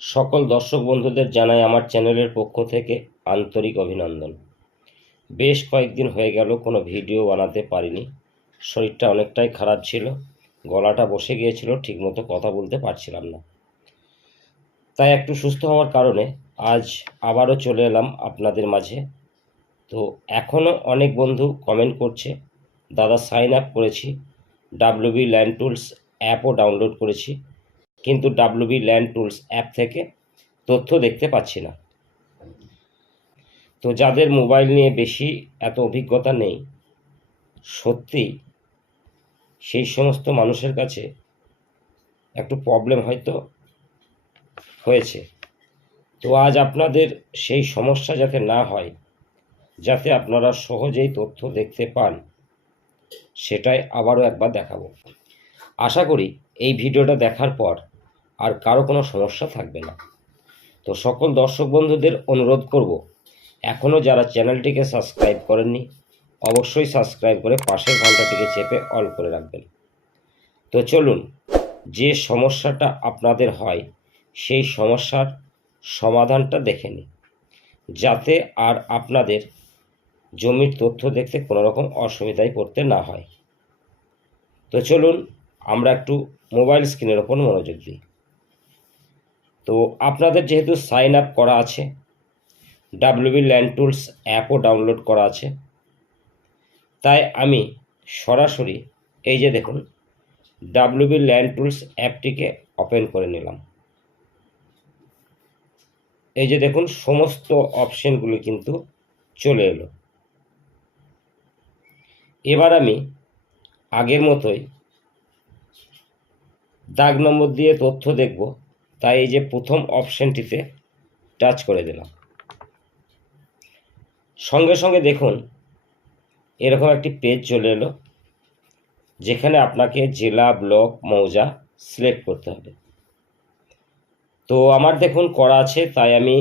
সকল দর্শক বন্ধুদের জানাই আমার চ্যানেলের পক্ষ থেকে আন্তরিক অভিনন্দন। বেশ কয়েকদিন হয়ে গেল, কোনো ভিডিও বানাতে পারিনি। শরীরটা অনেকটাই খারাপ ছিল, গলাটা বসে গিয়েছিল, ঠিকমতো কথা বলতে পারছিলাম না। তাই একটু সুস্থ হওয়ার কারণে আজ আবারও চলে এলাম আপনাদের মাঝে। তো এখনও অনেক বন্ধু কমেন্ট করছে, দাদা সাইন আপ করেছি। ডাব্লিউবি ল্যান্ড টুলস অ্যাপও ডাউনলোড করেছি। কিন্তু ডাব্লিউবি ল্যান্ড টুলস অ্যাপ থেকে তথ্য দেখতে পাচ্ছি না। তো যাদের মোবাইল নিয়ে বেশি এত অভিজ্ঞতা নেই, সত্যি সেই সমস্ত মানুষের কাছে একটু প্রবলেম হয়তো হয়েছে। তো আজ আপনাদের সেই সমস্যা যাতে না হয়, যাতে আপনারা সহজেই তথ্য দেখতে পান, সেটাই আবারও একবার দেখাবো। আশা করি এই ভিডিওটা দেখার পর আর কারও কোনো সমস্যা থাকবে না। তো সকল দর্শক বন্ধুদের অনুরোধ করব এখনও যারা চ্যানেলটিকে সাবস্ক্রাইব করেননি, অবশ্যই সাবস্ক্রাইব করে পাশের ঘন্টাটিকে চেপে অল করে রাখবেন। তো চলুন, যে সমস্যাটা আপনাদের হয়, সেই সমস্যার সমাধানটা দেখে নিই। যাতে আর আপনাদের জমির তথ্য দেখতে কোনো রকম অসুবিধায় পড়তে না হয়। তো চলুন, আমরা একটু মোবাইল স্ক্রিনের ওপর মনোযোগ দিই। তো আপনাদের যেহেতু সাইন আপ করা আছে ডাব্লিউবি ল্যান্ড টুলস অ্যাপও ডাউনলোড করা আছে, তাই আমি সরাসরি এই যে দেখুন ডাব্লিউবি ল্যান্ড টুলস অ্যাপটিকে ওপেন করে নিলাম। এই যে দেখুন, সমস্ত অপশনগুলো কিন্তু চলে এলো। এবার আমি আগের মতোই দাগ নম্বর দিয়ে তথ্য দেখব। তাই এই যে প্রথম অপশনটিতে টাচ করে দিলাম। সঙ্গে সঙ্গে দেখুন, এরকম একটি পেজ চলে এলো, যেখানে আপনাকে জেলা, ব্লক, মৌজা সিলেক্ট করতে হবে। তো আমার দেখুন করা আছে, তাই আমি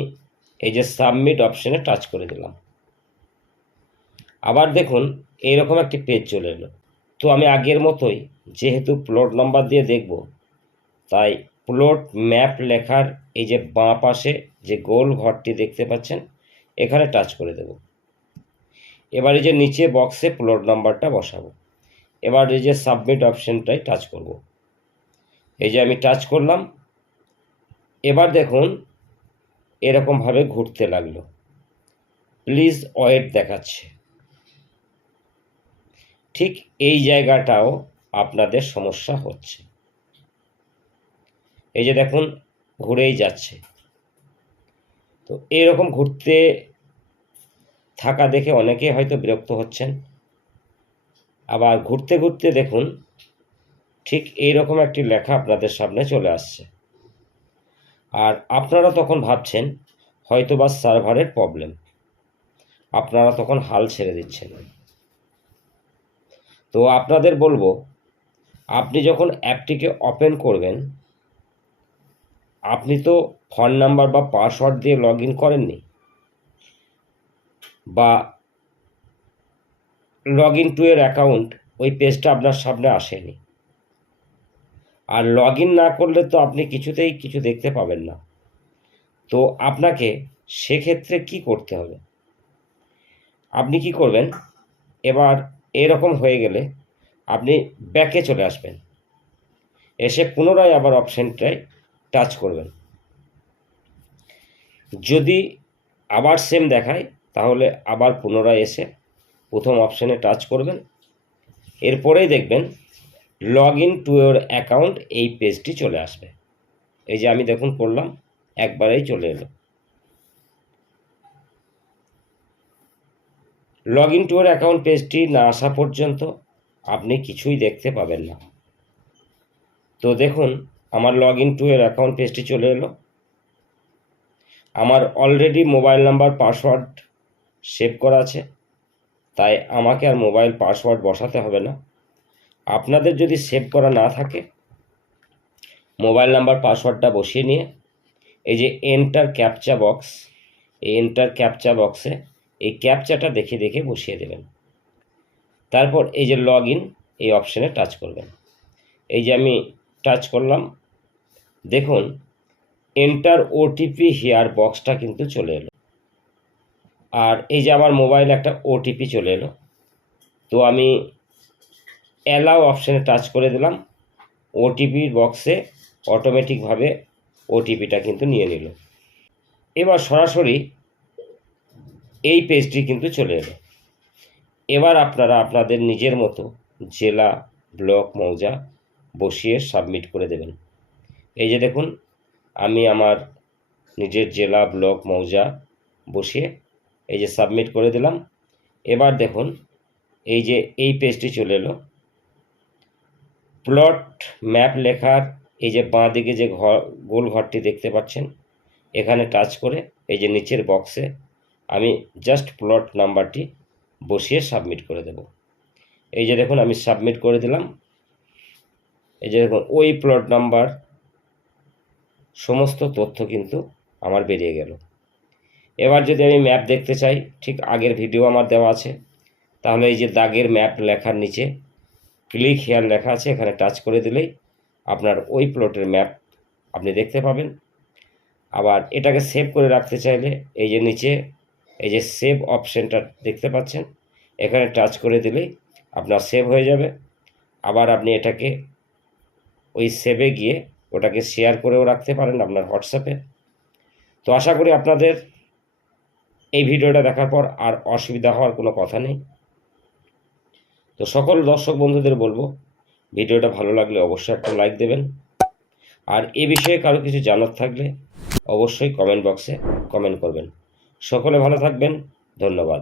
এই যে সাবমিট অপশনে টাচ করে দিলাম। আবার দেখুন এইরকম একটি পেজ চলে এলো। তো আমি আগের মতোই, যেহেতু প্লট নাম্বার দিয়ে দেখব, তাই প্লট ম্যাপ লেখার এই যে বাঁ পাশে যে গোল ঘরটি দেখতে পাচ্ছেন, এখানে টাচ করে দেব। এবার এই যে নিচে বক্সে প্লট নাম্বারটা বসাবো। এবার এই যে সাবমিট অপশনটাই টাচ করব। এই যে আমি টাচ করলাম। এবার দেখুন, এরকমভাবে ঘুরতে লাগল। প্লিজ ওয়েট দেখাচ্ছে। ঠিক এই জায়গাটাও আপনাদের সমস্যা হচ্ছে। এই যে দেখুন, ঘুরেই যাচ্ছে। তো এইরকম ঘুরতে থাকা দেখে অনেকে হয়তো বিরক্ত হচ্ছেন। আবার ঘুরতে ঘুরতে দেখুন, ঠিক এইরকম একটি লেখা আপনাদের সামনে চলে আসছে। আর আপনারা তখন ভাবছেন, হয়তো বা সার্ভারের প্রবলেম। আপনারা তখন হাল ছেড়ে দিচ্ছেন। তো আপনাদের বলব, আপনি যখন অ্যাপটিকে ওপেন করবেন আপনি তো ফোন নাম্বার বা পাসওয়ার্ড দিয়ে লগ ইন করেননি বা log in to your account ওই পেজটা আপনার সামনে আসেনি। আর লগ ইন না করলে তো আপনি কিছুতেই কিছু দেখতে পাবেন না। তো আপনাকে সেক্ষেত্রে কি করতে হবে? আপনি কি করবেন? এবার এরকম হয়ে গেলে আপনি ব্যাকে চলে আসবেন। এসে পুনরায় আবার অপশানটায় টাচ করবেন। যদি আবার সেম দেখায়, তাহলে আবার পুনরায় এসে প্রথম অপশানে টাচ করবেন। এরপরেই দেখবেন log in to your account এই পেজটি চলে আসবে। এই যে আমি দেখুন করলাম, একবারেই চলে এলো। Log in to your account পেজটি না আসা পর্যন্ত আপনি কিছুই দেখতে পাবেন না। তো দেখুন আমার log in to your account পেজটি চলে এলো। আমার already mobile number password save করা আছে। তাই আমাকে আর মোবাইল পাসওয়ার্ড বসাতে হবে না। আপনাদের যদি সেভ করা না থাকে মোবাইল নাম্বার পাসওয়ার্ডটা বসিয়ে নিয়ে, এই যে এন্টার ক্যাপচা বক্স এই এন্টার ক্যাপচা বক্সে এই ক্যাপচাটা দেখে দেখে বসিয়ে দেবেন। তারপর এই যে লগ এই অপশানে টাচ করবেন। এই যে আমি টাচ করলাম। দেখুন এন্টার ওটিপি হেয়ার বক্সটা কিন্তু চলে এলো। আর এই যে আমার মোবাইলে একটা ওটিপি চলে এলো। তো আমি অ্যালাও অপশানে টাচ করে দিলাম। ওটিপির বক্সে অটোমেটিকভাবে ওটিপিটা কিন্তু নিয়ে নিল। এবার সরাসরি এই পেজটি কিন্তু চলে এলো। এবার আপনারা আপনাদের নিজের মতো জেলা ব্লক মৌজা বসিয়ে সাবমিট করে দেবেন। এই যে দেখুন, আমি আমার নিজের জেলা, ব্লক, মৌজা বসিয়ে এই যে সাবমিট করে দিলাম। এবার দেখুন, এই যে এই পেজটি চলে এলো। প্লট ম্যাপ লেখার এই যে বাঁ দিকে যে ঘর গোল ঘরটি দেখতে পাচ্ছেন, এখানে টাচ করে এই যে নিচের বক্সে আমি জাস্ট প্লট নাম্বারটি বসিয়ে সাবমিট করে দেব। এই যে দেখুন, আমি সাবমিট করে দিলাম। এই যে দেখুন, ওই প্লট নাম্বার সমস্ত তথ্য কিন্তু আমার বেরিয়ে গেল। এবার যদি আমি ম্যাপ দেখতে চাই, ঠিক আগের ভিডিও আমার দেওয়া আছে। তাহলে এই যে দাগের ম্যাপ লেখার নিচে ক্লিক হেয়ার লেখা আছে, এখানে টাচ করে দিলেই আপনার ওই প্লটের ম্যাপ আপনি দেখতে পাবেন। আবার এটাকে সেভ করে রাখতে চাইলে এই যে নিচে, এই যে সেভ অপশানটা দেখতে পাচ্ছেন, এখানে টাচ করে দিলেই আপনার সেভ হয়ে যাবে। আবার আপনি এটাকে ওই সেভে গিয়ে ওটাকে শেয়ার করেও রাখতে পারেন আপনার হোয়াটসঅ্যাপে তো আশা করি আপনাদের এই ভিডিওটা দেখার পর আর অসুবিধা হওয়ার কোনো কথা নেই। তো সকল দর্শক বন্ধুদের বলব, ভিডিওটা ভালো লাগলে অবশ্যই একটা লাইক দেবেন। আর এ বিষয়ে কারও কিছু জানার থাকলে অবশ্যই কমেন্ট বক্সে কমেন্ট করবেন। সকলে ভালো থাকবেন, ধন্যবাদ।